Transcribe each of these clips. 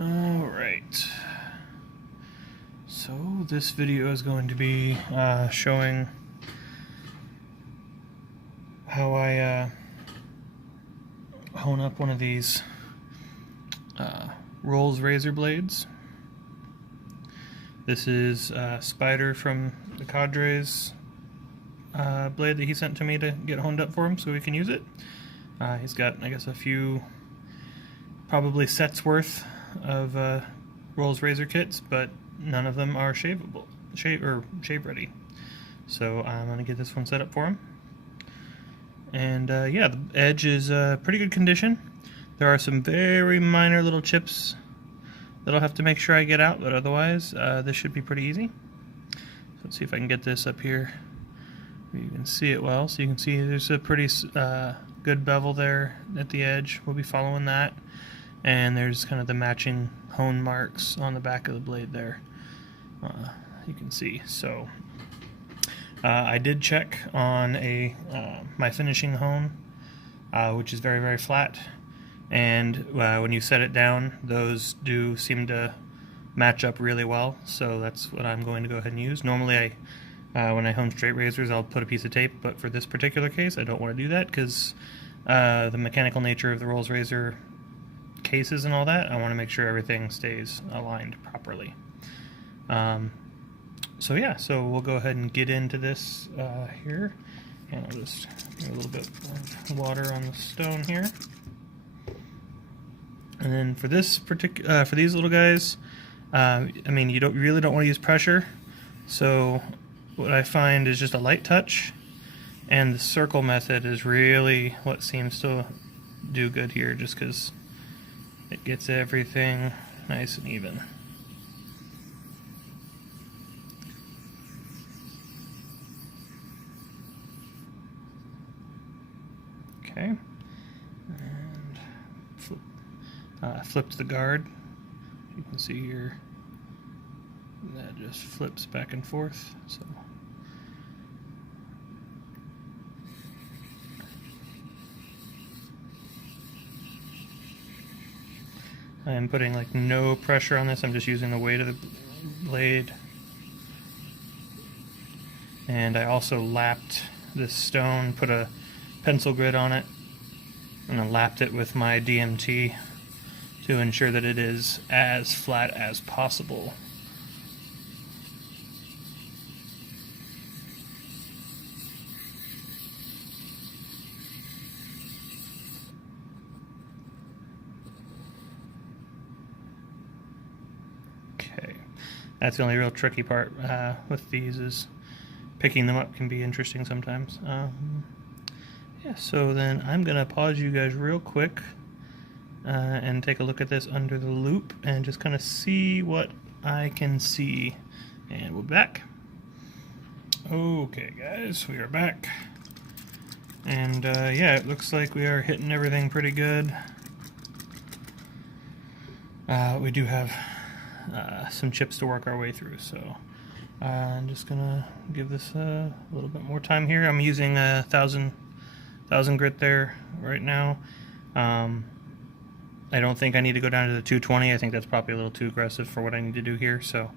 Alright, so this video is going to be showing how I hone up one of these Rolls razor blades. This is Spider from the Cadres blade that he sent to me to get honed up for him so we can use it. He's got, I guess, a few probably sets worth of Rolls razor kits, but none of them are shave ready. So I'm going to get this one set up for him. And yeah, the edge is pretty good condition. There are some very minor little chips that I'll have to make sure I get out, but otherwise this should be pretty easy. So let's see if I can get this up here. You can see it well, so you can see there's a pretty good bevel there at the edge. We'll be following that. And there's kind of the matching hone marks on the back of the blade there. You can see. So I did check on my finishing hone, which is very, very flat. And when you set it down, those do seem to match up really well. So that's what I'm going to go ahead and use. Normally, when I hone straight razors, I'll put a piece of tape. But for this particular case, I don't want to do that because the mechanical nature of the Rolls razor cases and all that, I want to make sure everything stays aligned properly. So yeah, so we'll go ahead and get into this here, and I'll just get a little bit of water on the stone here. And then for this for these little guys, I mean, you really don't want to use pressure. So what I find is just a light touch, and the circle method is really what seems to do good here, just because it gets everything nice and even. Okay, and flipped the guard. You can see here that just flips back and forth. So I am putting like no pressure on this. I'm just using the weight of the blade. And I also lapped this stone, put a pencil grid on it, and I lapped it with my DMT to ensure that it is as flat as possible. Okay, that's the only real tricky part with these, is picking them up can be interesting sometimes. Yeah, so then I'm going to pause you guys real quick and take a look at this under the loop and just kind of see what I can see. And we'll be back. Okay guys, we are back. And yeah, it looks like we are hitting everything pretty good. We do have some chips to work our way through, so I'm just gonna give this a little bit more time here. I'm using a 1000 grit there right now. I don't think I need to go down to the 220. I think that's probably a little too aggressive for what I need to do here, so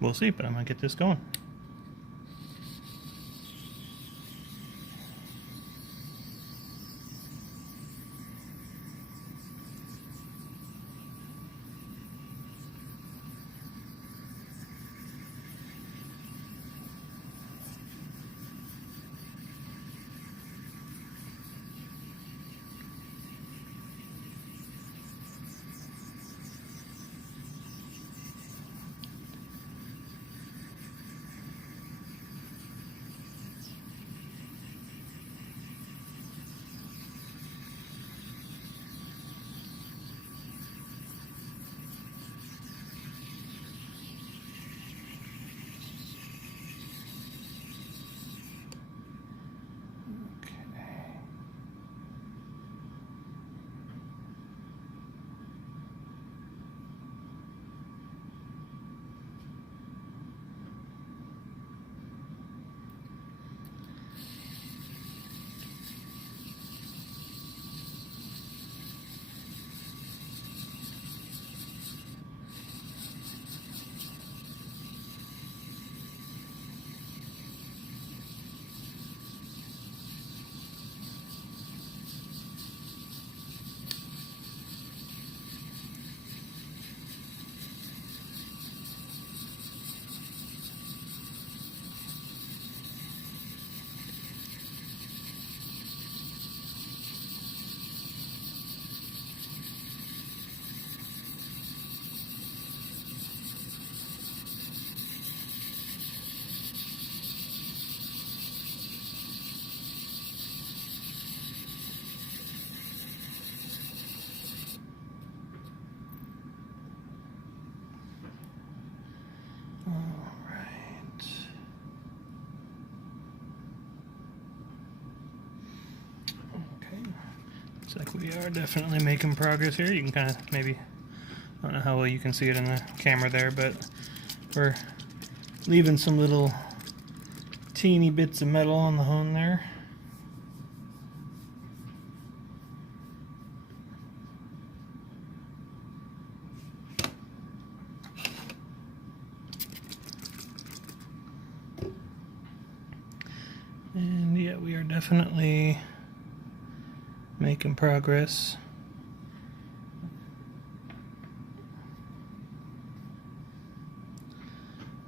we'll see, but I'm gonna get this going. Looks like we are definitely making progress here. You can kind of maybe, I don't know how well you can see it in the camera there, but we're leaving some little teeny bits of metal on the hone there. And yeah, we are definitely making progress.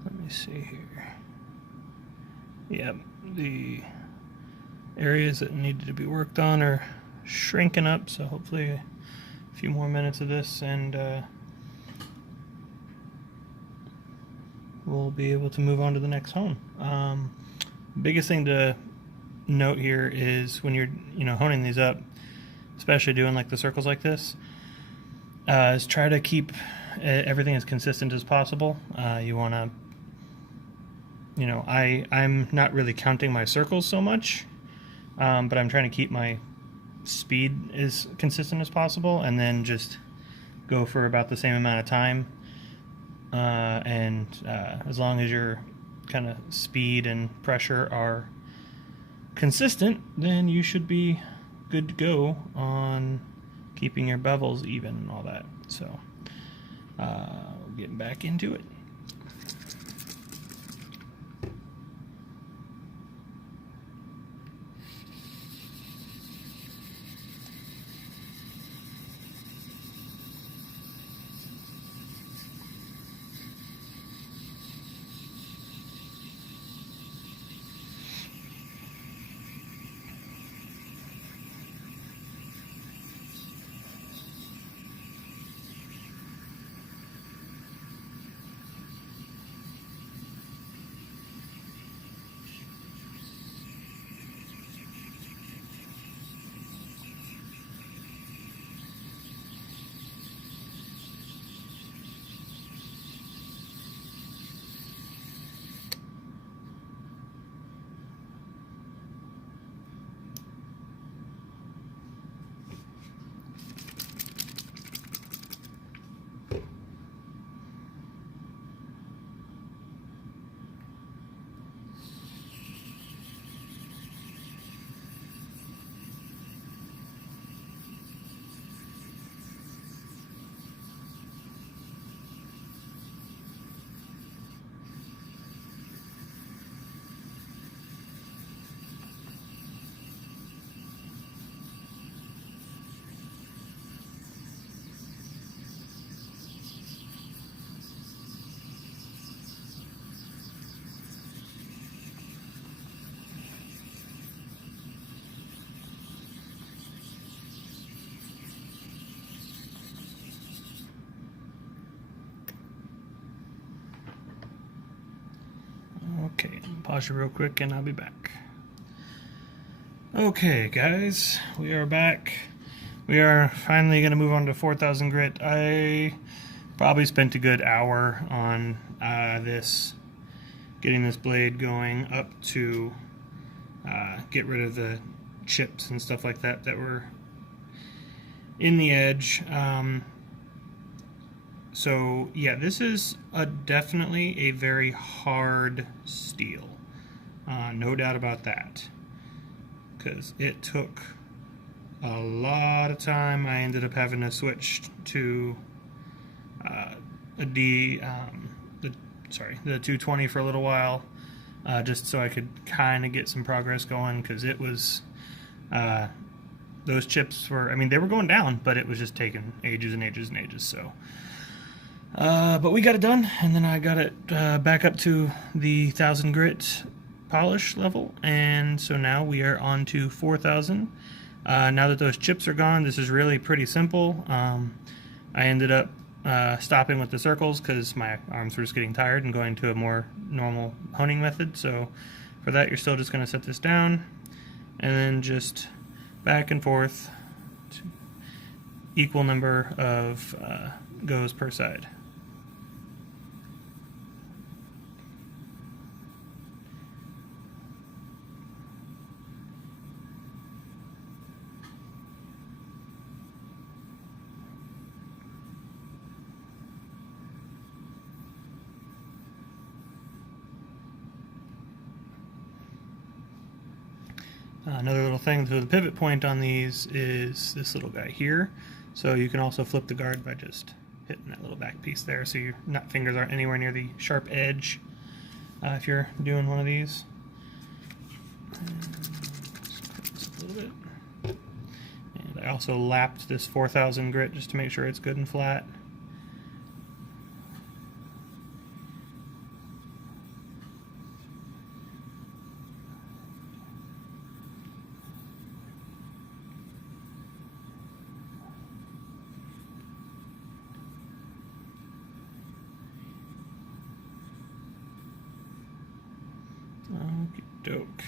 Let me see here. Yep, the areas that needed to be worked on are shrinking up, so hopefully a few more minutes of this and we'll be able to move on to the next hone. Biggest thing to note here is when you're honing these up, especially doing like the circles like this, is try to keep everything as consistent as possible. You want to, I'm not really counting my circles so much, but I'm trying to keep my speed as consistent as possible, and then just go for about the same amount of time. And as long as your kind of speed and pressure are consistent, then you should be good to go on keeping your bevels even and all that. So getting back into it. Okay, pause it real quick and I'll be back. Okay guys, we are back. We are finally going to move on to 4000 grit. I probably spent a good hour on this, getting this blade going up to get rid of the chips and stuff like that that were in the edge. So yeah, this is definitely a very hard steel, no doubt about that, because it took a lot of time. I ended up having to switch to the 220 for a little while, just so I could kind of get some progress going, because it was those chips were, I mean, they were going down, but it was just taking ages and ages and ages. So but we got it done, and then I got it back up to the 1000 grit polish level, and so now we are on to 4000. Now that those chips are gone, this is really pretty simple. I ended up stopping with the circles because my arms were just getting tired and going to a more normal honing method. So for that, you're still just going to set this down and then just back and forth, equal number of goes per side. Another little thing, so the pivot point on these is this little guy here. So you can also flip the guard by just hitting that little back piece there, so your fingers aren't anywhere near the sharp edge if you're doing one of these. A little bit. And I also lapped this 4000 grit just to make sure it's good and flat. Okie doke.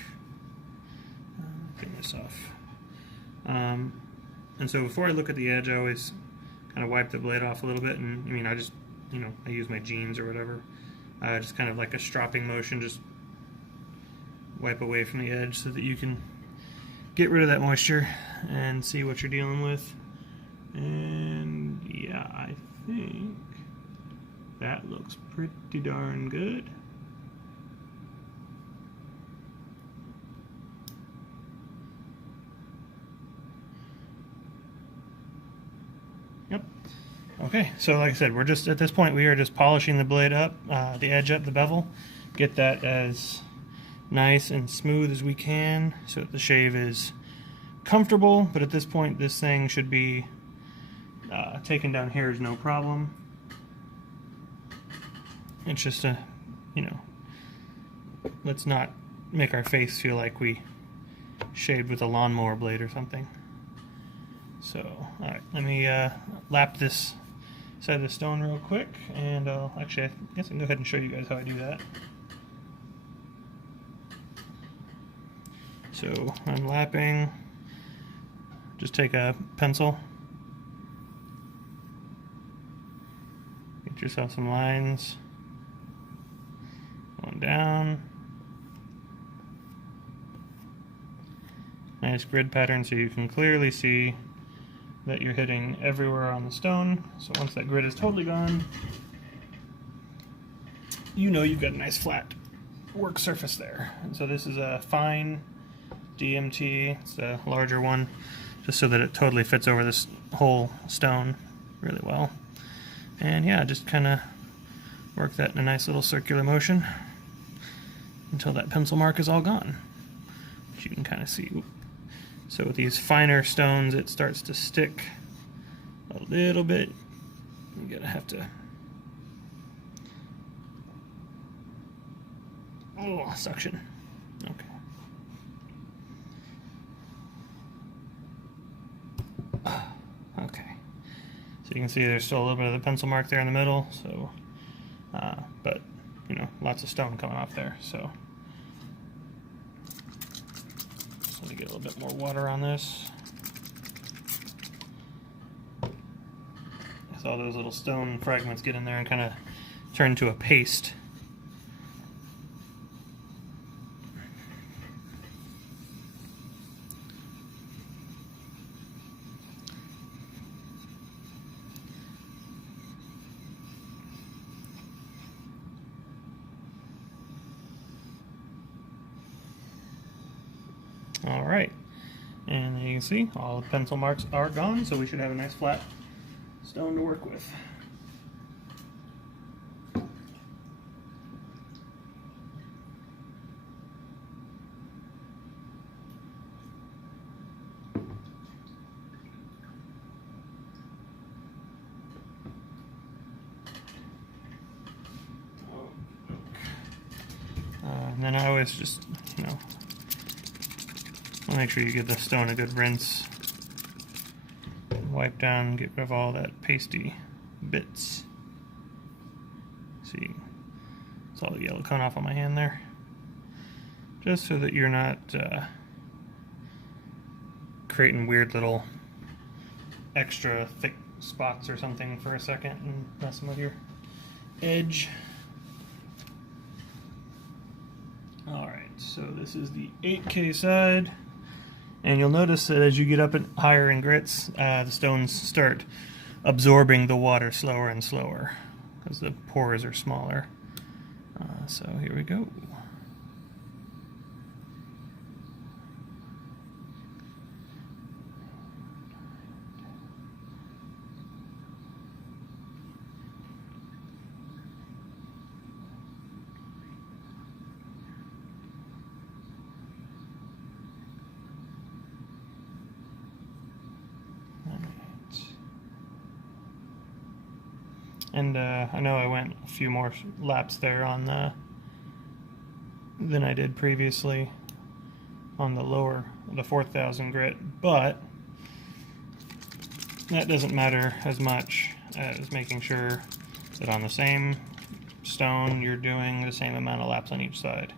Get this off. And so before I look at the edge, I always kind of wipe the blade off a little bit, and I mean, I just, I use my jeans or whatever. Just kind of like a stropping motion, just wipe away from the edge so that you can get rid of that moisture and see what you're dealing with. And yeah, I think that looks pretty darn good. Yep. Okay, so like I said, we're just at this point we are just polishing the blade up, the edge up, the bevel, get that as nice and smooth as we can so that the shave is comfortable. But at this point, this thing should be taken down here is no problem. It's just a, let's not make our face feel like we shaved with a lawnmower blade or something. So, alright, let me lap this side of the stone real quick, and actually, I guess I can go ahead and show you guys how I do that. So, I'm lapping, just take a pencil, get yourself some lines, going down, nice grid pattern so you can clearly see that you're hitting everywhere on the stone. So once that grid is totally gone, you've got a nice flat work surface there. And so this is a fine DMT, it's a larger one, just so that it totally fits over this whole stone really well. And yeah, just kind of work that in a nice little circular motion until that pencil mark is all gone, which you can kind of see. So with these finer stones, it starts to stick a little bit. You're gonna have to suction. Okay. Okay. So you can see there's still a little bit of the pencil mark there in the middle. So, but lots of stone coming off there. So. Let me get a little bit more water on this. So all those little stone fragments get in there and kind of turn into a paste. Alright, and you can see all the pencil marks are gone, so we should have a nice flat stone to work with. And then I always just, I'll make sure you give the stone a good rinse. Wipe down, get rid of all that pasty bits. See, it's all the yellow coming off on my hand there. Just so that you're not creating weird little extra thick spots or something for a second and messing with your edge. Alright, so this is the 8K side. And you'll notice that as you get up and higher in grits, the stones start absorbing the water slower and slower as the pores are smaller. So here we go. And I know I went a few more laps there on than I did previously on the 4000 grit, but that doesn't matter as much as making sure that on the same stone you're doing the same amount of laps on each side.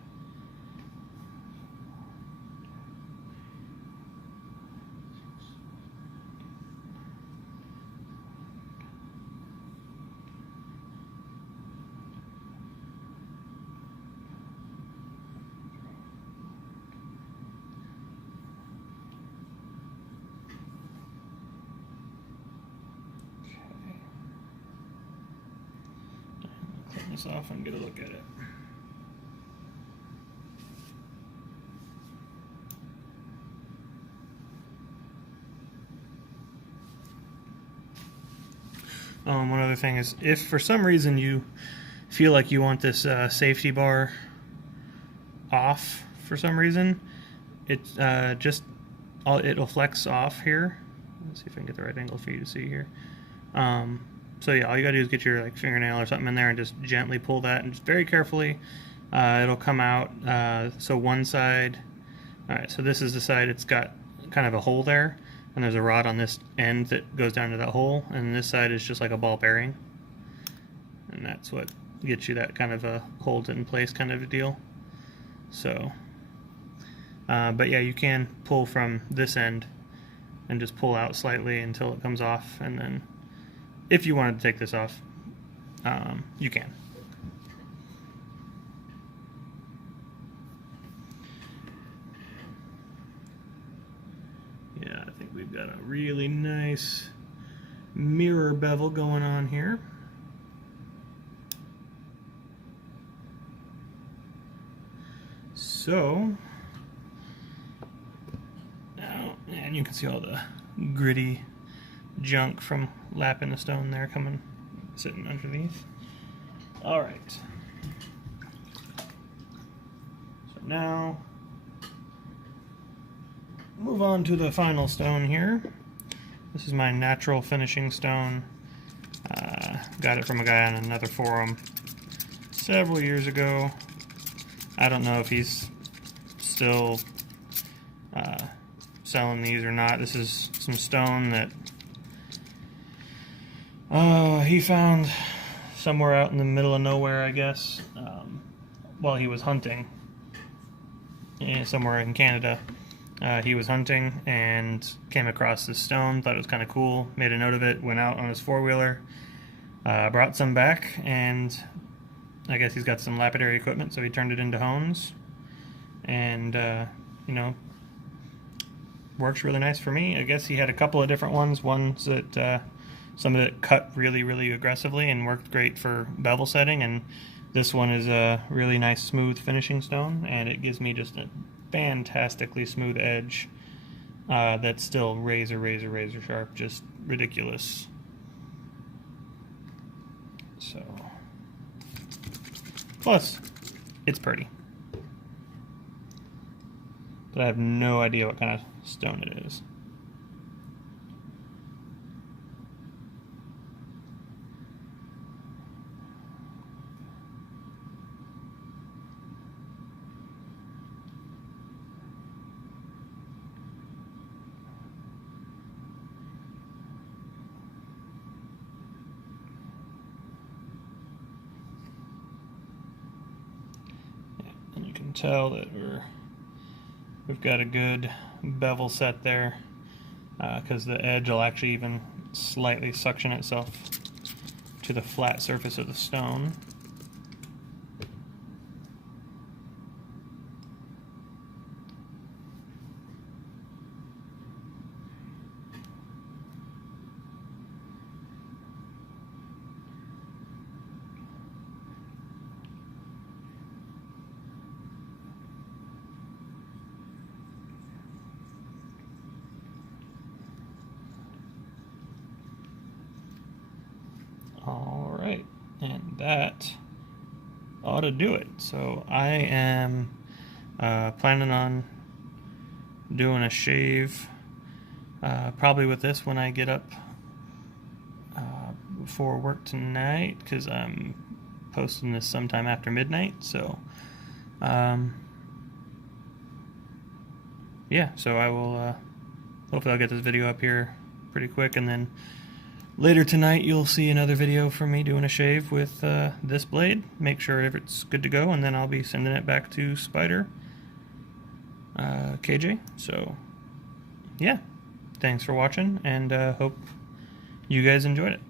Clean this off and get a look at it. One other thing is, if for some reason you feel like you want this safety bar off for some reason, it'll flex off here. Let's see if I can get the right angle for you to see here. So yeah, all you gotta do is get your fingernail or something in there and just gently pull that, and just very carefully it'll come out. So one side, alright, so this is the side, it's got kind of a hole there, and there's a rod on this end that goes down to that hole, and this side is just like a ball bearing, and that's what gets you that kind of a hold it in place kind of a deal. So but yeah, you can pull from this end and just pull out slightly until it comes off, and then if you wanted to take this off, you can. Yeah, I think we've got a really nice mirror bevel going on here. So now, and you can see all the gritty junk from lapping the stone there sitting underneath. All right. So now move on to the final stone here. This is my natural finishing stone. Got it from a guy on another forum several years ago. I don't know if he's still selling these or not. This is some stone that he found somewhere out in the middle of nowhere, I guess, while he was hunting somewhere in Canada. He was hunting and came across this stone, thought it was kind of cool, made a note of it, went out on his four-wheeler, brought some back, and I guess he's got some lapidary equipment, so he turned it into hones, and you know, works really nice for me. I guess he had a couple of different ones that some of it cut really, really aggressively and worked great for bevel setting, and this one is a really nice smooth finishing stone, and it gives me just a fantastically smooth edge that's still razor sharp, just ridiculous. So, plus it's pretty, but I have no idea what kind of stone it is. Tell that we've got a good bevel set there, because the edge will actually even slightly suction itself to the flat surface of the stone. Alright, and that ought to do it. So I am planning on doing a shave probably with this when I get up before work tonight because I'm posting this sometime after midnight. So, yeah, so I will, hopefully I'll get this video up here pretty quick, and then later tonight you'll see another video from me doing a shave with this blade. Make sure it's good to go, and then I'll be sending it back to Spyder KJ. So, yeah, thanks for watching, and hope you guys enjoyed it.